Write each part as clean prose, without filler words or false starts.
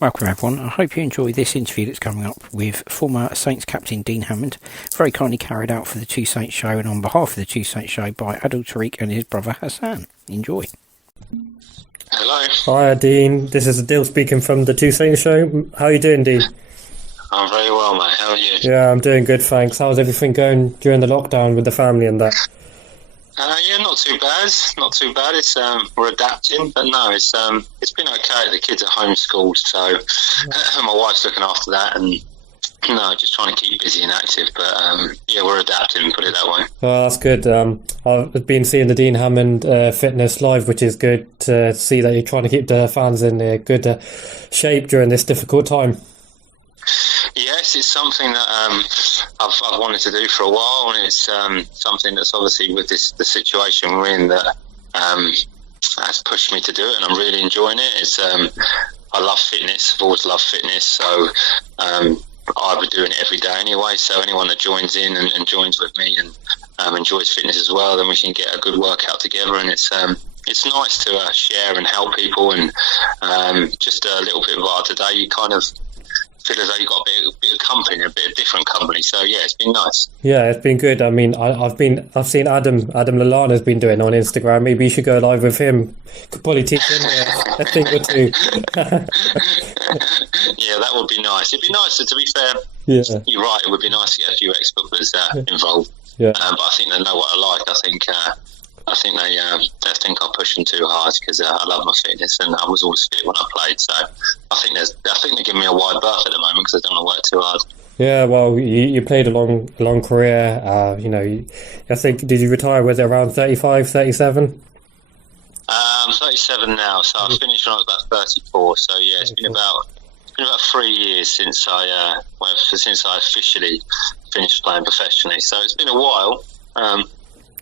Welcome everyone. I hope you enjoy this interview that's coming up with former Saints captain Dean Hammond, very kindly carried out for the Two Saints show and on behalf of the Two Saints show by Adil Tariq and his brother Hassan. Enjoy. Hello. Hi Dean, this is Adil speaking from the Two Saints show. How are you doing, Dean? I'm very well, mate. How are you? Yeah, I'm doing good, thanks. How's everything going during the lockdown with the family and that? Yeah, not too bad. Not too bad. It's we're adapting, but no, it's been okay. The kids are homeschooled, so my wife's looking after that, and just trying to keep busy and active. But yeah, we're adapting. Put it that way. Well, that's good. I've been seeing the Dean Hammond fitness live, which is good to see that you're trying to keep the fans in good shape during this difficult time. Yes, it's something that I've wanted to do for a while, and it's something that's obviously with the situation we're in that has pushed me to do it, and I'm really enjoying it. It's I love fitness. I've always loved fitness, so I would doing it every day anyway. So anyone that joins in and joins with me and enjoys fitness as well, then we can get a good workout together, and it's nice to share and help people, and just a little bit of today. You kind of feel as though you've got a bit of company, a bit of different company. So yeah, it's been nice. Yeah, it's been good. I mean, I've seen Adam Lallana's been doing it on Instagram. Maybe you should go live with him. Could probably teach him a thing or two. Yeah, that would be nice. It'd be nice to be fair. Yeah, you're right. It would be nice to get a few ex-footballers involved. Yeah, but I think they know what I like. I think they think I push them too hard because I love my fitness, and I was always fit when I played. So I think they're giving me a wide berth at the moment because I don't want to work too hard. Yeah, well, you played a long career. I think, did you retire? Was it around 35, 37? I'm 37 now, so I finished when I was about 34. So yeah, it's been about 3 years since I officially finished playing professionally. So it's been a while.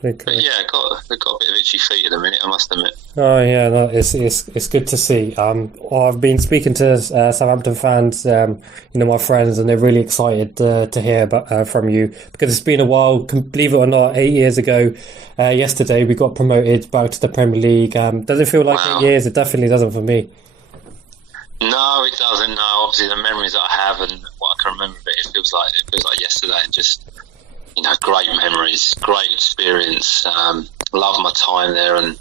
But yeah, I've got a bit of itchy feet at the minute, I must admit. Oh yeah, no, it's good to see. I've been speaking to Southampton fans, my friends, and they're really excited to hear about from you, because it's been a while. Believe it or not, 8 years ago, yesterday we got promoted back to the Premier League. Does it feel like 8 years? It definitely doesn't for me. No, it doesn't. No, obviously the memories that I have and what I can remember of it feels like yesterday, and just great memories, great experience. Love my time there, and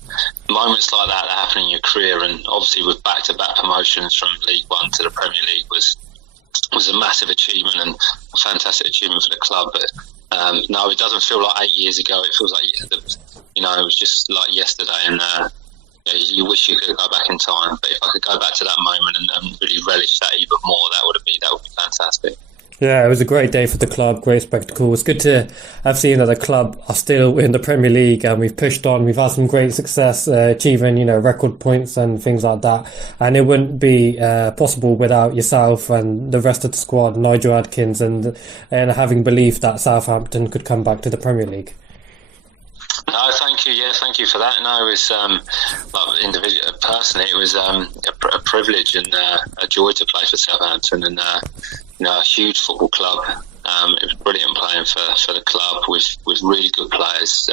moments like that happen in your career, and obviously with back-to-back promotions from League One to the Premier League was a massive achievement and a fantastic achievement for the club. But no, it doesn't feel like 8 years ago. It feels like it was just like yesterday, and you wish you could go back in time. But if I could go back to that moment and really relish that even more, that would be fantastic. Yeah, it was a great day for the club, great spectacle. It's good to have seen that the club are still in the Premier League, and we've pushed on. We've had some great success, achieving, record points and things like that. And it wouldn't be possible without yourself and the rest of the squad, Nigel Adkins, and having belief that Southampton could come back to the Premier League. No, thank you. Yeah, thank you for that. No, it was personally, it was a privilege and a joy to play for Southampton, and a huge football club. It was brilliant playing for the club with really good players,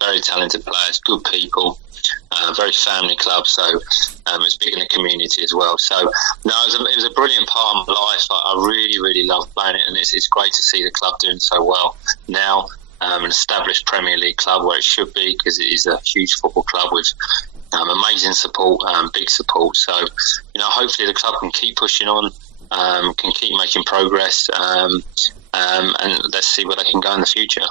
very talented players, good people, very family club. So it's big in the community as well. So no, it was a brilliant part of my life. I really, really love playing it, and it's great to see the club doing so well now. An established Premier League club where it should be, because it is a huge football club with amazing support, big support. So hopefully the club can keep pushing on, can keep making progress, and let's see where they can go in the future.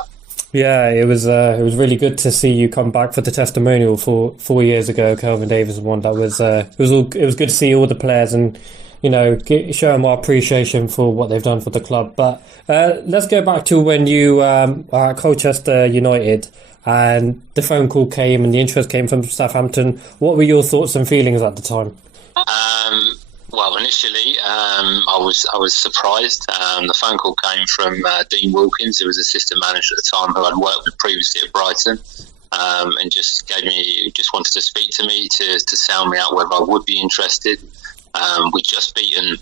Yeah, it was really good to see you come back for the testimonial for 4 years ago. Kelvin Davis won. That was it was good to see all the players and show them our appreciation for what they've done for the club. But let's go back to when you are at Colchester United and the phone call came and the interest came from Southampton. What were your thoughts and feelings at the time? Well, initially, I was surprised. The phone call came from Dean Wilkins, who was assistant manager at the time, who I'd worked with previously at Brighton, and just wanted to speak to me to sound me out whether I would be interested. We'd just beaten.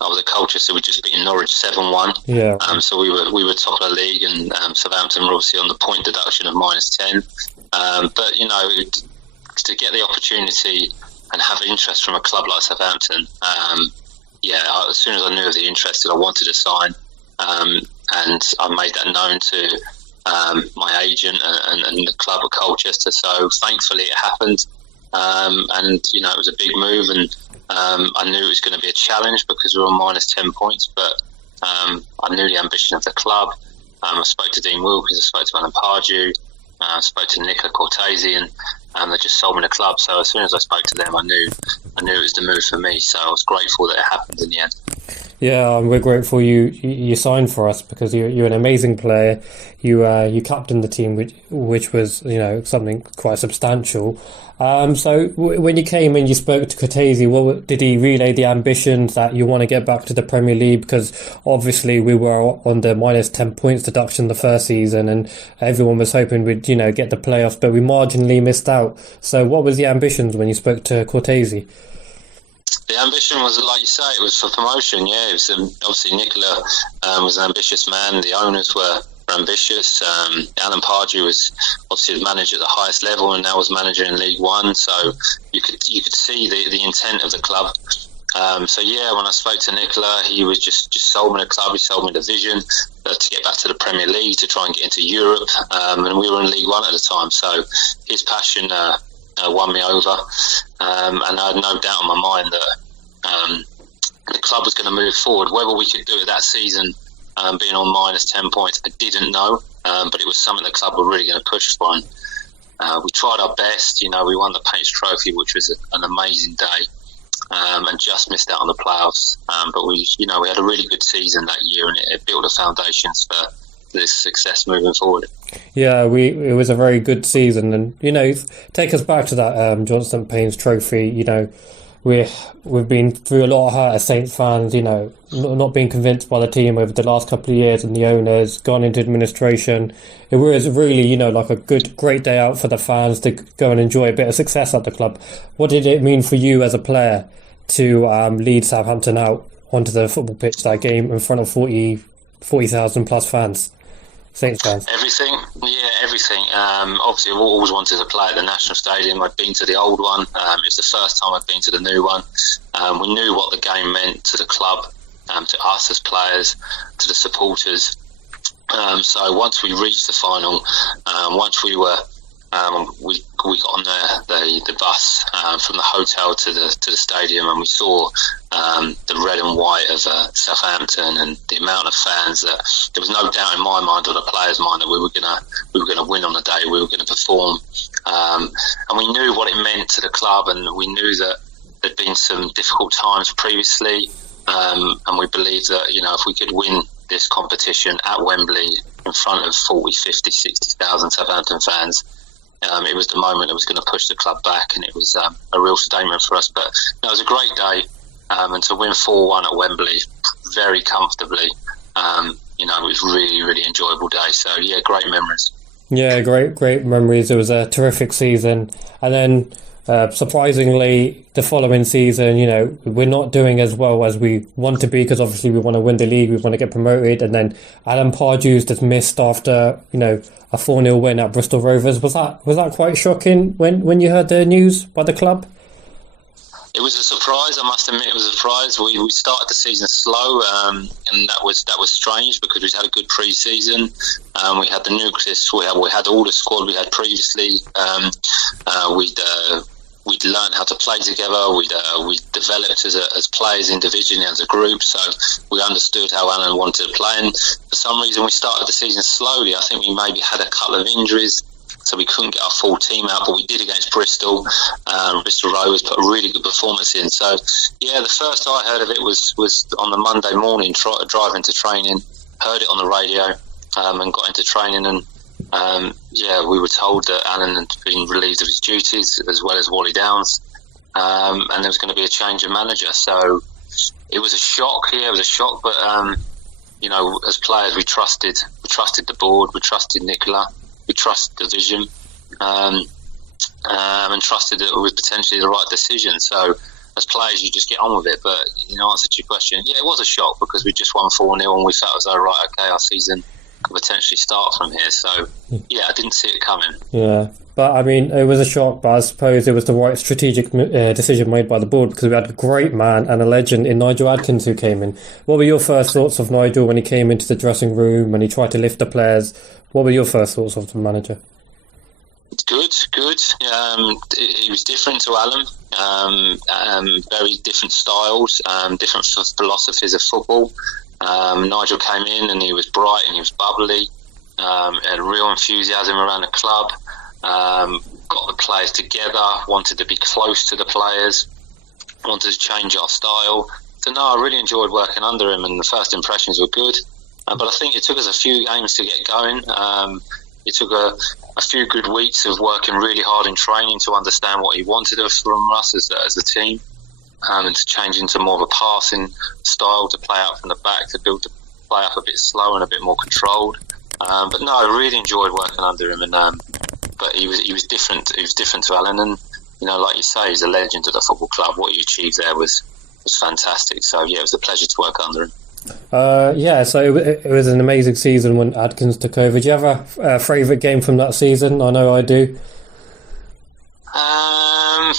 I was at Colchester, we'd just beaten Norwich 7-1. Yeah. So we were top of the league, and Southampton were obviously on the point deduction of -10. But to get the opportunity have interest from a club like Southampton, as soon as I knew of the interest, I wanted to sign, and I made that known to my agent and the club at Colchester. So thankfully it happened, and it was a big move, and I knew it was going to be a challenge because we were on minus 10 points, but I knew the ambition of the club. I spoke to Dean Wilkins, I spoke to Alan Pardew, I spoke to Nicola Cortese, and they just sold me the club. So as soon as I spoke to them, I knew it was the move for me. So I was grateful that it happened in the end. Yeah, we're grateful you signed for us, because you're an amazing player. You captained the team, which was something quite substantial. So when you came and you spoke to Cortese, did he relay the ambitions that you want to get back to the Premier League? Because obviously we were on the minus 10 points deduction the first season, and everyone was hoping we'd get the playoffs, but we marginally missed out. So what was the ambitions when you spoke to Cortese? The ambition was, like you say, it was for promotion. Yeah, it was obviously Nicola was an ambitious man. The owners were ambitious. Alan Pardew was obviously the manager at the highest level, and now was manager in League One. So you could see the intent of the club. When I spoke to Nicola, he was just sold me the club. He sold me the vision to get back to the Premier League, to try and get into Europe, and we were in League One at the time. So his passion won me over, and I had no doubt in my mind that the club was going to move forward. Whether we could do it that season, being on minus 10 points, I didn't know, but it was something the club were really going to push for. And we tried our best. We won the Paints Trophy, which was an amazing day, and just missed out on the playoffs. But we had a really good season that year, and it built the foundations for this success moving forward. Yeah, it was a very good season, and take us back to that Johnston Paints Trophy. We've been through a lot of hurt as Saints fans. Not being convinced by the team over the last couple of years, and the owners gone into administration. It was really like a great day out for the fans to go and enjoy a bit of success at the club. What did it mean for you as a player to lead Southampton out onto the football pitch that game in front of 40,000 plus fans? Saints fans. Everything. Obviously, I've always wanted to play at the National Stadium. I'd been to the old one. It was the first time I'd been to the new one. We knew what the game meant to the club, to us as players, to the supporters. So once we reached the final, once we were, we got on the bus from the hotel to the stadium, and we saw the red and white of Southampton, and the amount of fans, that there was no doubt in my mind or the players' mind that we were gonna win on the day. We were going to perform, and we knew what it meant to the club, and we knew that there'd been some difficult times previously, and we believed that if we could win this competition at Wembley in front of 40, 50, 60,000 Southampton fans, it was the moment that was going to push the club back, and it was a real statement for us. But it was a great day, and to win 4-1 at Wembley very comfortably, it was really, really enjoyable day. So yeah, great memories. Yeah, great memories. It was a terrific season, and then surprisingly, the following season, we're not doing as well as we want to be, because obviously we want to win the league, we want to get promoted, and then Alan Pardew's just missed after a 4-0 win at Bristol Rovers. Was that quite shocking when you heard the news by the club? It was a surprise. I must admit, it was a surprise. We started the season slow, and that was strange, because we'd had a good pre-season. We had the nucleus. We had all the squad we had previously. We'd learned how to play together. We'd developed as players individually, as a group. So we understood how Alan wanted to play. And for some reason, we started the season slowly. I think we maybe had a couple of injuries, so we couldn't get our full team out, but we did against Bristol. Bristol Rovers put a really good performance in. So, yeah, the first I heard of it was on the Monday morning, driving to training, heard it on the radio, and got into training. And, we were told that Alan had been relieved of his duties, as well as Wally Downs, and there was going to be a change of manager. So it was a shock. Yeah, it was a shock. But, as players, we trusted the board, we trusted Nicola. We trusted the vision, and trusted that it was potentially the right decision. So, as players, you just get on with it. But in answer to your question, yeah, it was a shock, because we just won 4-0, and we felt as though, right, okay, our season could potentially start from here. So, yeah, I didn't see it coming. Yeah, But I mean, it was a shock, but I suppose it was the right strategic decision made by the board because we had a great man and a legend in Nigel Adkins who came in. What were your first thoughts of Nigel when he came into the dressing room and he tried to lift the players? What were your first thoughts of the manager? Good. He was different to Alan. Very different styles, different philosophies of football. Nigel came in and he was bright and he was bubbly. Had real enthusiasm around the club. Got the players together. Wanted to be close to the players. Wanted to change our style. So no, I really enjoyed working under him, and the first impressions were good. But I think it took us a few games to get going. It took a few good weeks of working really hard in training to understand what he wanted from us as a team, and to change into more of a passing style, to play out from the back, to build the play up a bit slow and a bit more controlled. But no, I really enjoyed working under him, and but he was different. He was different to Alan, and like you say, he's a legend at the football club. What he achieved there was fantastic. So yeah, it was a pleasure to work under him. So it was an amazing season when Adkins took over. Do you have a favourite game from that season? I know I do. I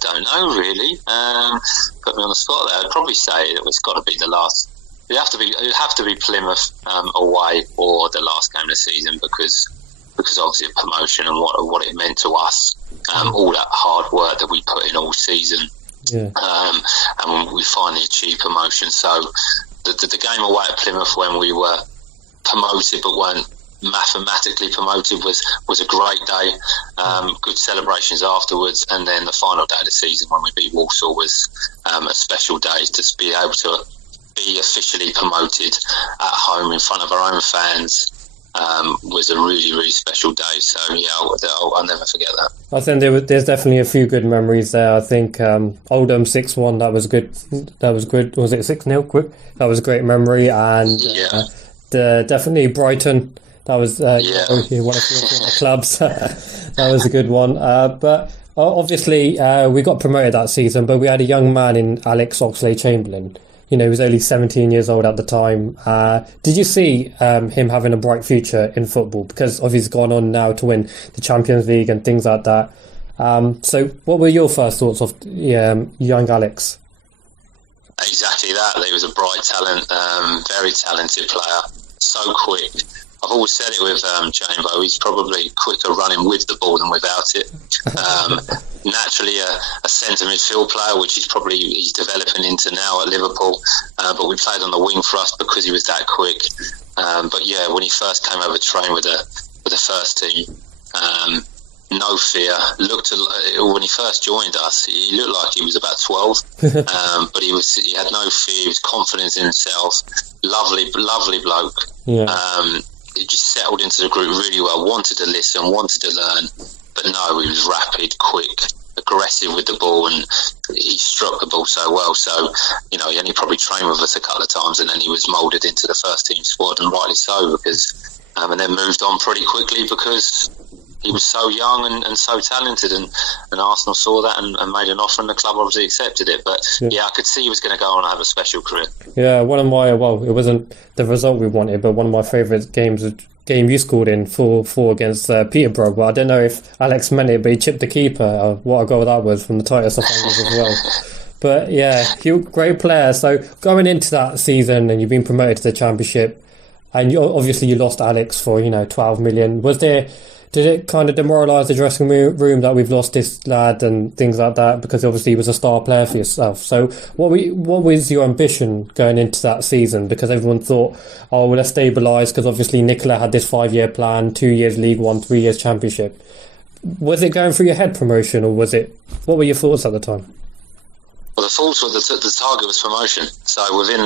don't know really. Put me on the spot there. I'd probably say it's got to be the last. It'd have to be Plymouth away or the last game of the season because obviously of promotion and what it meant to us. All that hard work that we put in all season. Yeah. And we finally achieved promotion. So the game away at Plymouth when we were promoted but weren't mathematically promoted was a great day. Good celebrations afterwards, and then the final day of the season when we beat Walsall was a special day to be able to be officially promoted at home in front of our own fans. Was a really, really special day. So yeah, I'll never forget that. I think there's definitely a few good memories there. I think Oldham 6-1, that was good. Was it 6-0 quick? That was a great memory. And definitely Brighton, that was one of your clubs. That was a good one. But obviously we got promoted that season, but we had a young man in Alex Oxlade-Chamberlain. He was only 17 years old at the time. Did you see him having a bright future in football? Because obviously he's gone on now to win the Champions League and things like that. So what were your first thoughts of young Alex? Exactly that. He was a bright talent, very talented player, so quick. I've always said it with Jambo, he's probably quicker running with the ball than without it. Naturally a centre midfield player, which he's developing into now at Liverpool. But we played on the wing for us because he was that quick. But yeah, when he first came over to train with the first team, no fear. When he first joined us, he looked like he was about 12, but he had no fear. He was confident in himself. Lovely bloke. Yeah. He just settled into the group really well. Wanted to listen, wanted to learn, but no, he was rapid, quick, aggressive with the ball, and he struck the ball so well. So he only probably trained with us a couple of times, and then he was moulded into the first team squad, and rightly so, because and then moved on pretty quickly because he was so young and so talented, and Arsenal saw that and made an offer, and the club obviously accepted it. But I could see he was going to go on and have a special career. Yeah, it wasn't the result we wanted, but one of my favourite games was game you scored in 4-4 against Peterborough. Well, I don't know if Alex meant it, but he chipped the keeper. What a goal that was from the tightest of angles as well. But yeah, you're a great player. So going into that season, and you've been promoted to the Championship, and you lost Alex for 12 million. Did it kind of demoralise the dressing room that we've lost this lad and things like that? Because obviously he was a star player for yourself. So what was your ambition going into that season? Because everyone thought, let's stabilise, because obviously Nicola had this 5-year plan, 2 years League One, 3 years Championship. Was it going through your head, promotion, or what were your thoughts at the time? Well, the thoughts were the target was promotion. So within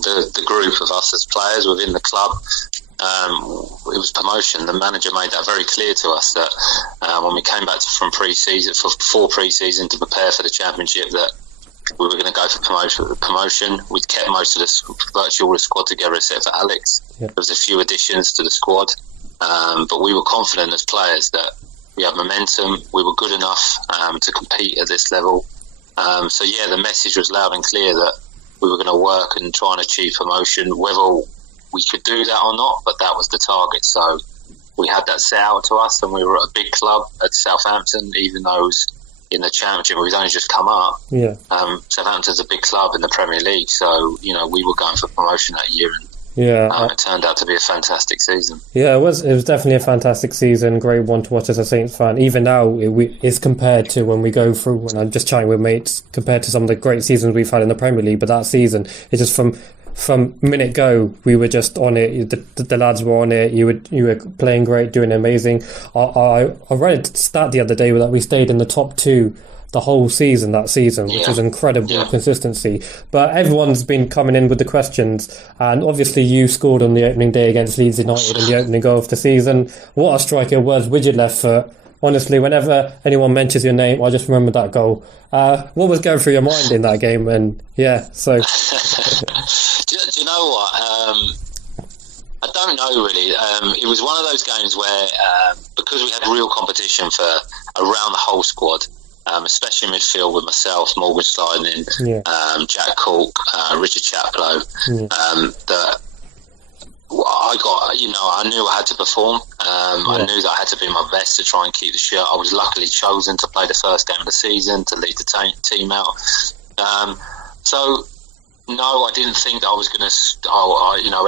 the group of us as players, within the club, it was promotion. The manager made that very clear to us that when we came back from pre-season, for pre-season to prepare for the Championship, that we were going to go for promotion. We'd kept most of virtually all the squad together except for Alex. Yep. There was a few additions to the squad, but we were confident as players that we had momentum. We were good enough to compete at this level. So the message was loud and clear that we were going to work and try and achieve promotion, whether we could do that or not, but that was the target. So we had that set out to us, and we were at a big club at Southampton, even though it was in the Championship, we'd only just come up. Yeah. Southampton's a big club in the Premier League, so we were going for promotion that year, and it turned out to be a fantastic season. Yeah, it was definitely a fantastic season, great one to watch as a Saints fan. Even now, it's compared to when we go through, when I'm just chatting with mates, compared to some of the great seasons we've had in the Premier League, but that season, it's just from minute go, we were just on it. The lads were on it. You were playing great, doing amazing. I read a stat the other day that we stayed in the top 2 the whole season which is incredible consistency. But everyone's been coming in with the questions, and obviously you scored on the opening day against Leeds United in the opening goal of the season. What a strike it was with your left foot. Honestly, whenever anyone mentions your name, I just remember that goal. What was going through your mind in that game? And so do you know what? I don't know really. It was one of those games where because we had real competition for around the whole squad, especially in midfield with myself, Morgan Sliding, Jack Cork, Richard Chaplow, that I knew I had to perform. I knew that I had to be my best to try and keep the shirt. I was luckily chosen to play the first game of the season to lead the team out. So no, I didn't think that I was going to.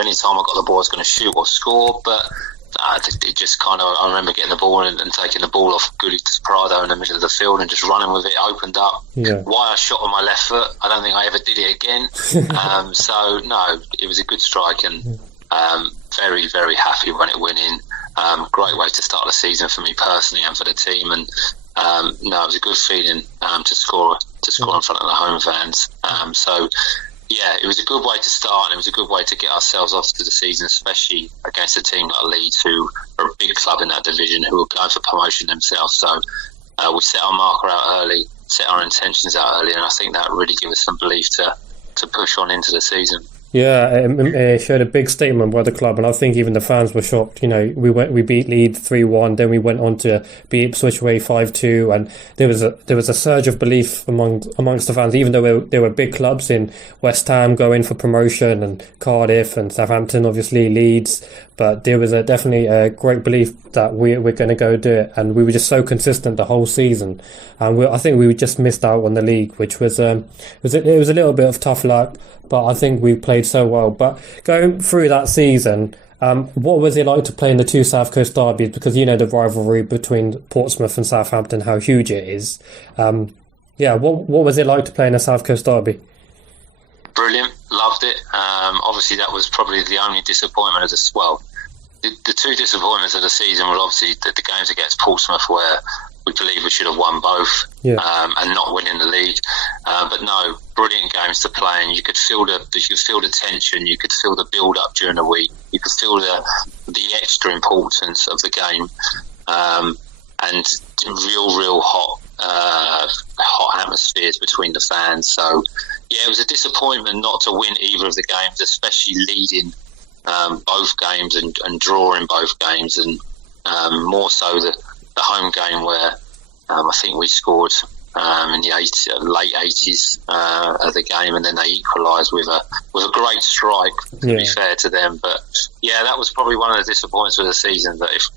Anytime I got the ball, I was going to shoot or score. But it just kind of. I remember getting the ball and taking the ball off Gulli Prado in the middle of the field and just running with it. Opened up. Yeah. Why I shot on my left foot, I don't think I ever did it again. So no, it was a good strike and. Very, very happy when it went in. Great way to start the season for me personally and for the team. And it was a good feeling to score in front of the home fans. It was a good way to start, and it was a good way to get ourselves off to the season, especially against a team like Leeds, who are a big club in that division, who are going for promotion themselves. So we set our marker out early, set our intentions out early, and I think that really gave us some belief to push on into the season. Yeah, it showed a big statement by the club, and I think even the fans were shocked. We beat Leeds 3-1, then we went on to beat Ipswich away 5-2, and there was a surge of belief amongst the fans, even though there were big clubs in West Ham going for promotion, and Cardiff and Southampton, obviously Leeds. But there was definitely a great belief that we're going to go do it, and we were just so consistent the whole season. And I think we just missed out on the league, which was it was a little bit of tough luck. But I think we played so well. But going through that season, what was it like to play in the 2 South Coast derbies? Because the rivalry between Portsmouth and Southampton, how huge it is. What was it like to play in a South Coast derby? Brilliant, loved it. Obviously, that was probably the only disappointment of this. Well, the 2 disappointments of the season were obviously the games against Portsmouth, where we believe we should have won both, and not winning the league. But no, brilliant games to play, and you could feel the tension, you could feel the build up during the week, you could feel the extra importance of the game, and real hot atmospheres between the fans. So it was a disappointment not to win either of the games, especially leading both games and drawing both games, and more so the home game where I think we scored in the late 80s of the game, and then they equalised with a great strike, to be fair to them. But that was probably one of the disappointments of the season, that if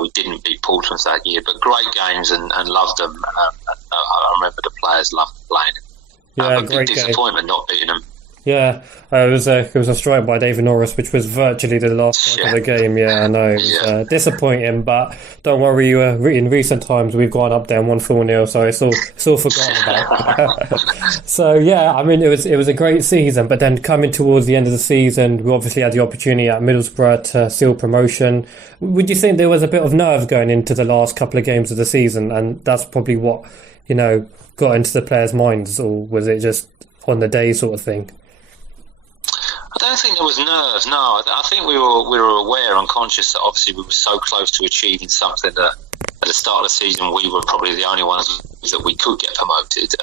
we didn't beat Portsmouth that year. But great games and loved them. I remember the players loved playing. Yeah, a big disappointment not beating them. Yeah, it was a strike by David Norris, which was virtually the last strike of the game. Yeah, I know. It was disappointing, but don't worry. In recent times, we've gone up there and won 4-0, so it's all forgotten about. So, it was a great season, but then coming towards the end of the season, we obviously had the opportunity at Middlesbrough to seal promotion. Would you think there was a bit of nerve going into the last couple of games of the season, and that's probably what, got into the players' minds, or was it just on the day sort of thing? I don't think there was nerves. No, I think we were aware and conscious that obviously we were so close to achieving something that at the start of the season we were probably the only ones that we could get promoted.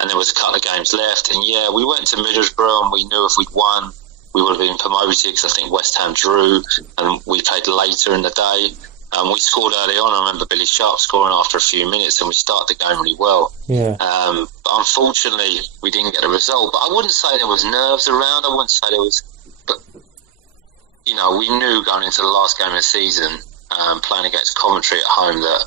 And there was a couple of games left, and we went to Middlesbrough, and we knew if we'd won, we would have been promoted, because I think West Ham drew, and we played later in the day. We scored early on. I remember Billy Sharp scoring after a few minutes, and we started the game really well. Yeah. But unfortunately, we didn't get a result. But I wouldn't say there was nerves around. I wouldn't say there was. But we knew going into the last game of the season, playing against Coventry at home, that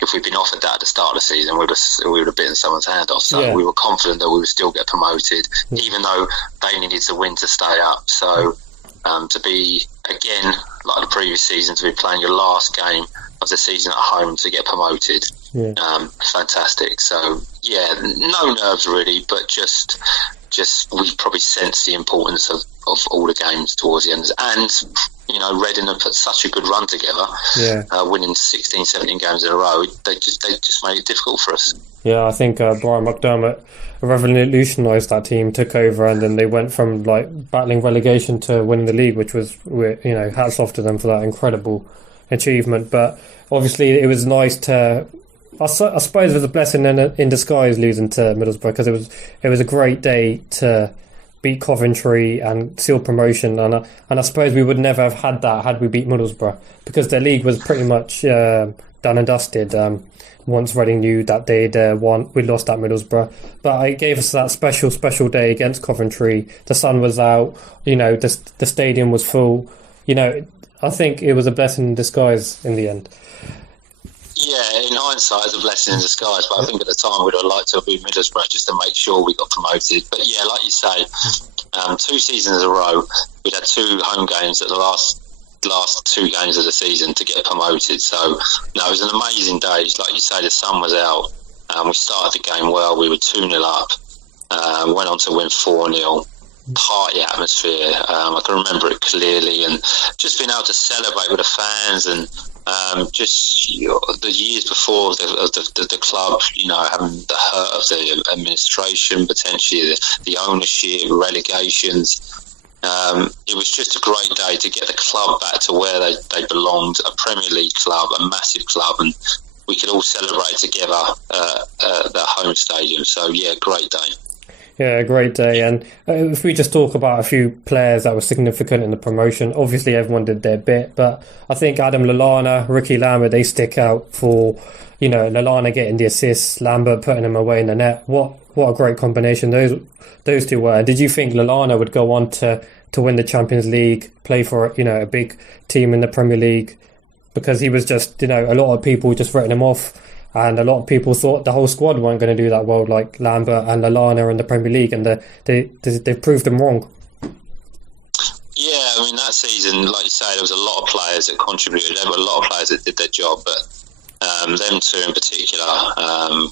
if we'd been offered that at the start of the season, we would have bitten someone's hand off. So we were confident that we would still get promoted, even though they needed to win to stay up. So to be, again, like the previous season, to be playing your last game of the season at home to get promoted, fantastic. So, no nerves really, but just we probably sensed the importance of all the games towards the end. And, Reading have put such a good run together, winning 16, 17 games in a row. They just made it difficult for us. Yeah, I think Brian McDermott revolutionised that team, took over, and then they went from battling relegation to winning the league, which was, hats off to them for that incredible achievement. But obviously it was nice to... I suppose it was a blessing in disguise losing to Middlesbrough, because it was a great day to beat Coventry and seal promotion, and I suppose we would never have had that had we beat Middlesbrough, because the league was pretty much done and dusted once Reading knew that they'd won. We lost at Middlesbrough, but it gave us that special day against Coventry. The sun was out, the stadium was full. I think it was a blessing in disguise in the end. Yeah, in hindsight, it's a blessing in disguise. But I think at the time we'd have liked to have beat Middlesbrough just to make sure we got promoted. But yeah, like you say, 2 seasons in a row, we'd had 2 home games at the last 2 games of the season to get promoted. So, it was an amazing day. Like you say, the sun was out. We started the game well. We were 2-0 up. Went on to win 4-0. Party atmosphere. I can remember it clearly, and just being able to celebrate with the fans, and the years before the club, having the hurt of the administration, potentially the ownership, relegations. It was just a great day to get the club back to where they belonged, a Premier League club, a massive club, and we could all celebrate together at that home stadium. So, great day. Yeah, a great day. And if we just talk about a few players that were significant in the promotion, obviously everyone did their bit, but I think Adam Lallana, Ricky Lambert, they stick out for, Lallana getting the assists, Lambert putting him away in the net. What a great combination those two were. And did you think Lallana would go on to win the Champions League, play for, a big team in the Premier League? Because he was just, a lot of people just writing him off. And a lot of people thought the whole squad weren't going to do that well, like Lambert and Lallana in the Premier League, and they proved them wrong. Yeah, that season, like you say, there was a lot of players that contributed. There were a lot of players that did their job, but them two in particular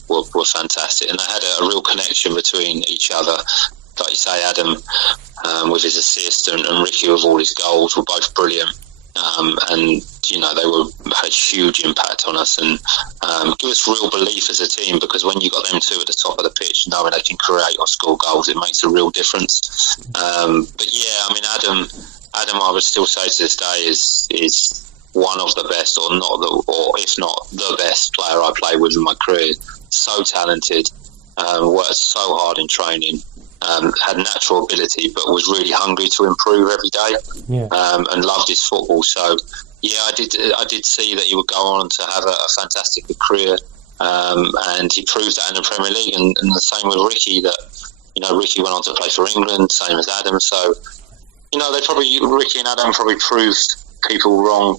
were fantastic, and they had a real connection between each other. Like you say, Adam with his assist and Ricky with all his goals were both brilliant. And they had huge impact on us, and give us real belief as a team, because when you got them two at the top of the pitch, knowing they can create or score goals, it makes a real difference. But yeah, Adam, I would still say to this day is one of the best, or if not the best player I played with in my career. So talented, worked so hard in training. Had natural ability, but was really hungry to improve every day, and loved his football. So, I did see that he would go on to have a fantastic career, and he proved that in the Premier League. And the same with Ricky, that Ricky went on to play for England, same as Adam. So, Ricky and Adam probably proved people wrong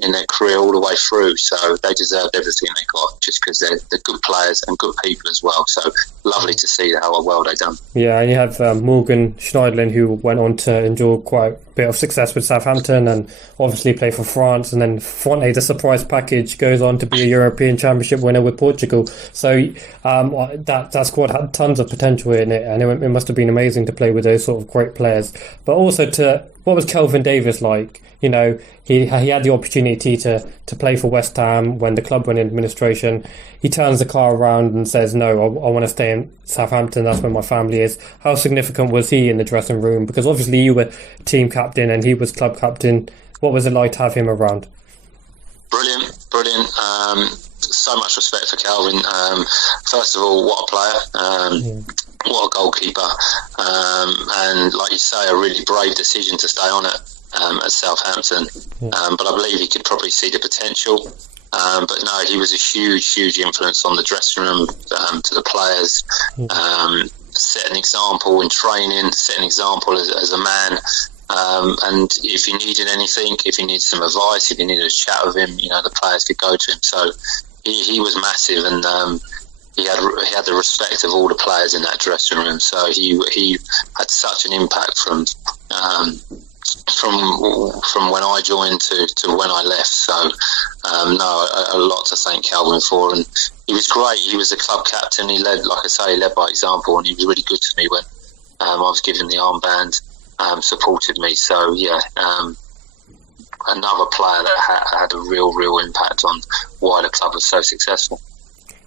in their career all the way through, so they deserved everything they got, just because they're good players and good people as well. So lovely to see how well they've done. Yeah, and you have Morgan Schneiderlin, who went on to enjoy quite a bit of success with Southampton and obviously play for France, and then Fonte, the surprise package, goes on to be a European Championship winner with Portugal. So that squad had tons of potential in it, and it must have been amazing to play with those sort of great players. But also what was Kelvin Davis like? He had the opportunity to play for West Ham when the club went in administration. He turns the car around and says, no, I want to stay in Southampton. That's where my family is. How significant was he in the dressing room? Because obviously you were team captain and he was club captain. What was it like to have him around? Brilliant. So much respect for Calvin. First of all, what a player. What a goalkeeper. And like you say, a really brave decision to stay on it. At Southampton, but I believe he could probably see the potential. But no, he was a huge influence on the dressing room, to the players. Set an example in training, set an example as a man, And if you needed anything, if you needed some advice, if you needed a chat with him, the players could go to him. So he was massive, and he had the respect of all the players in that dressing room. So he had such an impact from when I joined to when I left. So a lot to thank Calvin for, and he was great. He was the club captain. He led, like I say, he led by example, and he was really good to me when I was given the armband. Supported me. So another player that had a real impact on why the club was so successful.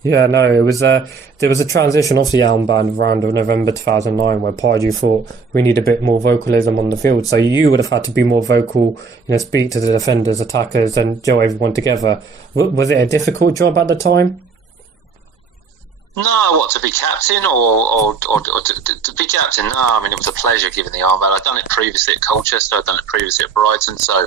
Yeah, no, it was there was a transition off the armband around November 2009 where Pardew thought we need a bit more vocalism on the field. So you would have had to be more vocal, speak to the defenders, attackers, and gel everyone together. Was it a difficult job at the time? No, to be captain or to be captain? No, I mean, it was a pleasure giving the armband. I'd done it previously at Colchester, I'd done it previously at Brighton, so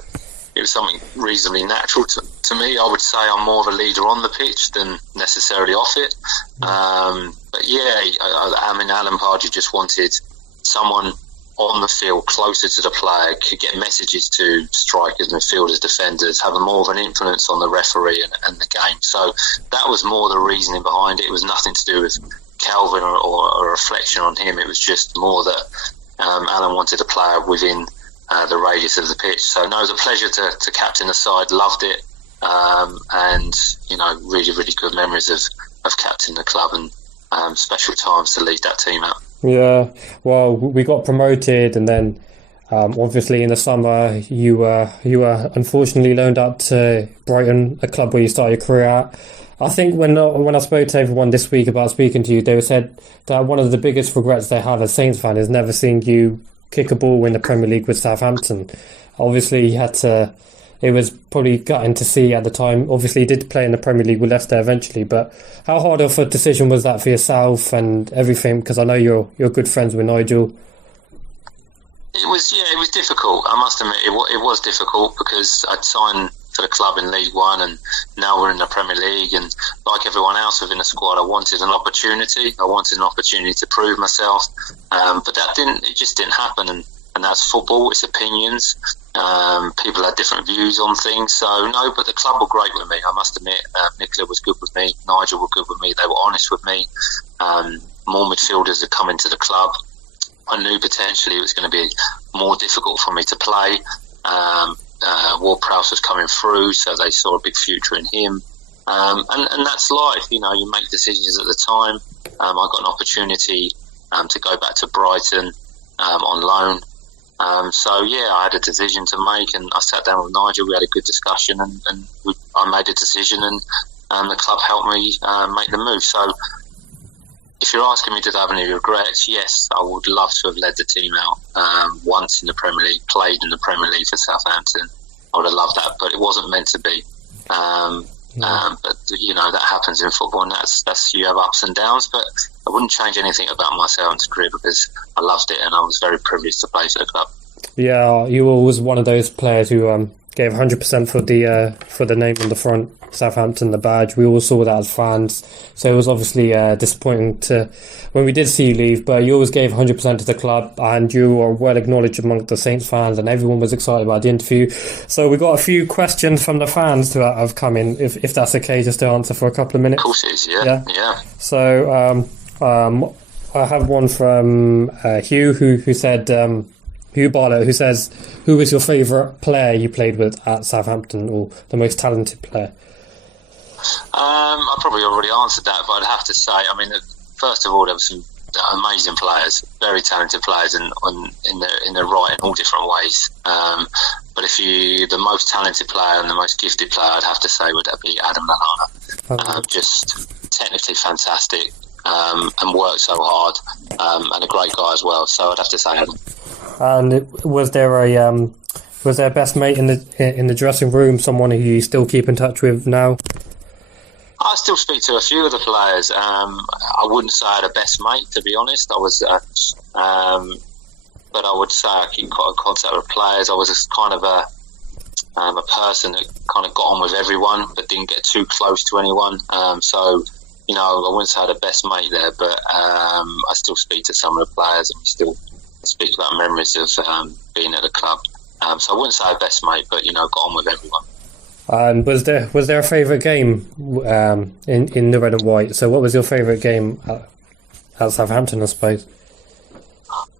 it was something reasonably natural to me. I would say I'm more of a leader on the pitch than necessarily off it. But yeah, I mean, Alan Pardew just wanted someone on the field closer to the player, could get messages to strikers, midfielders, defenders, have more of an influence on the referee and the game. So that was more the reasoning behind it. It was nothing to do with Calvin or a reflection on him. It was just more that Alan wanted a player within the radius of the pitch. So no, it was a pleasure to captain the side. Loved it, and really good memories of captaining the club, and special times to lead that team out. Yeah, well, we got promoted, and then obviously in the summer you were unfortunately loaned out to Brighton, a club where you started your career at. I think when I spoke to everyone this week about speaking to you, they said that one of the biggest regrets they had as Saints fan is never seeing you kick a ball in the Premier League with Southampton. Obviously, you had to. It was probably gutting to see at the time. Obviously, you did play in the Premier League with Leicester eventually, but how hard of a decision was that for yourself and everything? Because I know you're good friends with Nigel. It was difficult. I must admit, it was difficult because I'd signed for the club in League One, and now we're in the Premier League. And like everyone else within the squad, I wanted an opportunity. I wanted an opportunity to prove myself, but that didn't. It just didn't happen. And that's football. It's opinions. People had different views on things. So no, but the club were great with me. I must admit, Nicola was good with me. Nigel were good with me. They were honest with me. More midfielders had come into the club. I knew potentially it was going to be more difficult for me to play. Ward-Prowse was coming through, so they saw a big future in him. And that's life. You make decisions at the time. I got an opportunity to go back to Brighton on loan. So I had a decision to make, and I sat down with Nigel. We had a good discussion, and I made a decision, and the club helped me make the move. So if you're asking me, did I have any regrets? Yes, I would love to have led the team out once in the Premier League, played in the Premier League for Southampton. I would have loved that, but it wasn't meant to be. But that happens in football, and that's you have ups and downs. But I wouldn't change anything about my Southampton career because I loved it, and I was very privileged to play for the club. Yeah, you were always one of those players who gave 100% for the name on the front, Southampton, the badge. We all saw that as fans, so it was obviously disappointing when we did see you leave, but you always gave 100% to the club, and you are well acknowledged among the Saints fans, and everyone was excited about the interview. So we got a few questions from the fans that have come in, if that's okay, just to answer for a couple of minutes. Of course it is, yeah. So I have one from Hugh who said Hugh Bartlett, who says, who was your favourite player you played with at Southampton, or the most talented player? I probably already answered that, but I'd have to say, I mean, first of all, there were some amazing players, very talented players, in their right in all different ways. But the most talented player and the most gifted player, I'd have to say, would be Adam Lallana. Just technically fantastic, and worked so hard, and a great guy as well. So I'd have to say Adam. And was there a best mate in the dressing room, someone who you still keep in touch with now? I still speak to a few of the players. I wouldn't say I had a best mate, to be honest. I was, but I would say I keep contact with players. I was kind of a person that kind of got on with everyone, but didn't get too close to anyone. So I wouldn't say I had a best mate there, but I still speak to some of the players, and we still speak about memories of being at the club. So I wouldn't say best mate, but got on with everyone. Was there a favourite game in the red and white? So what was your favourite game at Southampton, I suppose?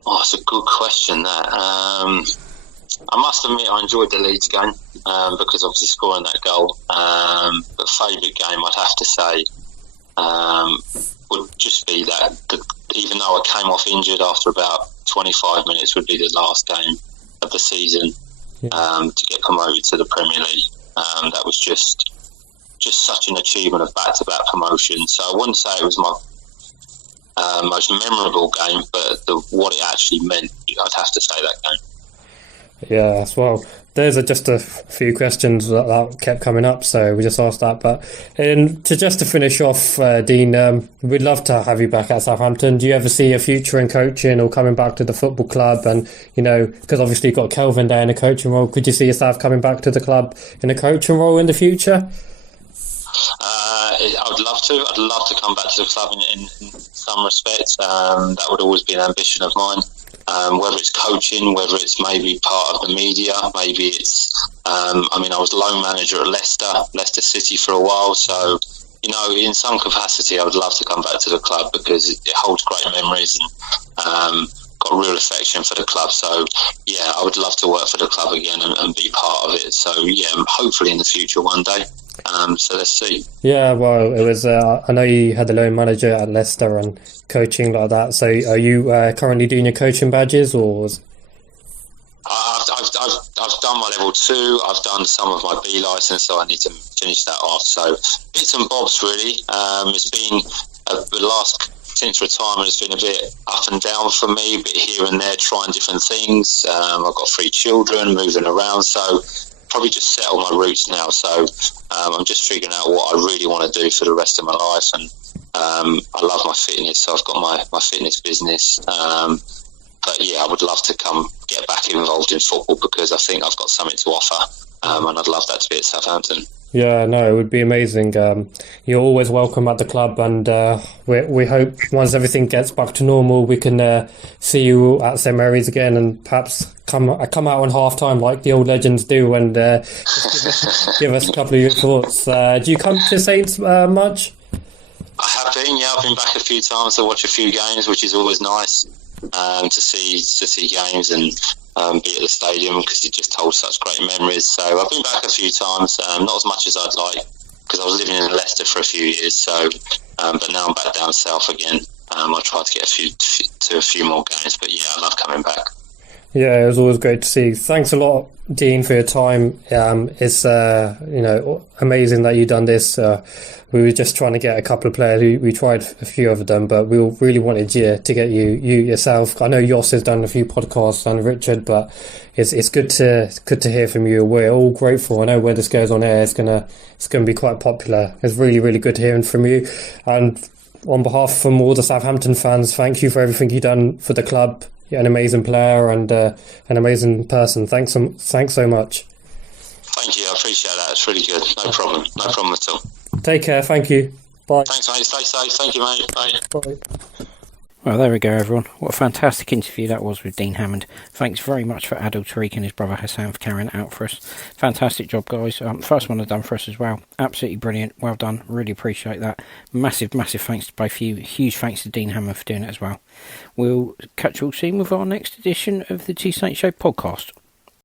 Oh, it's a good question. That I must admit, I enjoyed the Leeds game because obviously scoring that goal. But favourite game, I'd have to say, would just be that. Even though I came off injured after about 25 minutes, would be the last game of the season to get promoted to the Premier League. That was just such an achievement of back-to-back promotion. So I wouldn't say it was my most memorable game, but what it actually meant, I'd have to say that game. Yeah, well, there's just a few questions that kept coming up, so we just asked that. But to finish off, Dean, we'd love to have you back at Southampton. Do you ever see a future in coaching or coming back to the football club? And, because obviously you've got Kelvin there in a coaching role, could you see yourself coming back to the club in a coaching role in the future? I would love to. I'd love to come back to the club in some respects. That would always be an ambition of mine. Whether it's coaching, whether it's maybe part of the media, maybe it's. I was loan manager at Leicester City for a while. So, in some capacity, I would love to come back to the club because it holds great memories and got real affection for the club. So, yeah, I would love to work for the club again and be part of it. So, yeah, hopefully in the future one day. So let's see. Yeah, well, it was. I know you had the loan manager at Leicester and coaching like that. So, are you currently doing your coaching badges, or? I've done my level 2. I've done some of my B license, so I need to finish that off. So bits and bobs, really. It's been the last since retirement. It's been a bit up and down for me, a bit here and there, trying different things. I've got 3 children, moving around, so. Probably just settle my roots now, so I'm just figuring out what I really want to do for the rest of my life, and I love my fitness, so I've got my fitness business, but yeah, I would love to get back involved in football because I think I've got something to offer, and I'd love that to be at Southampton. Yeah, no, it would be amazing. You're always welcome at the club, and we hope once everything gets back to normal, we can see you at St Mary's again, and perhaps come out on half time like the old legends do, and give us a couple of your thoughts. Do you come to Saints much? I have been. Yeah, I've been back a few times to watch a few games, which is always nice to see games and. Be at the stadium because it just holds such great memories. So I've been back a few times, not as much as I'd like because I was living in Leicester for a few years. So, but now I'm back down south again. I'll try to get a few more games. But yeah, I love coming back. Yeah, it was always great to see. Thanks a lot, Dean, for your time. It's amazing that you've done this. We were just trying to get a couple of players. We tried a few of them, but we really wanted you to get you yourself. I know Jos has done a few podcasts and Richard, but it's good to hear from you. We're all grateful. I know where this goes on air, it's gonna be quite popular. It's really, really good hearing from you. And on behalf from all the Southampton fans, thank you for everything you've done for the club. You're an amazing player and an amazing person. Thanks so much. Thank you. I appreciate that. It's really good. No problem. No problem at all. Take care. Thank you. Bye. Thanks, mate. Stay safe. Thank you, mate. Bye. Bye. Well, there we go, everyone. What a fantastic interview that was with Dean Hammond. Thanks very much for Adil Tariq and his brother Hassan for carrying it out for us. Fantastic job, guys. First one they've done for us as well. Absolutely brilliant. Well done. Really appreciate that. Massive, massive thanks to both of you. Huge thanks to Dean Hammond for doing it as well. We'll catch you all soon with our next edition of the Two Saints Show podcast.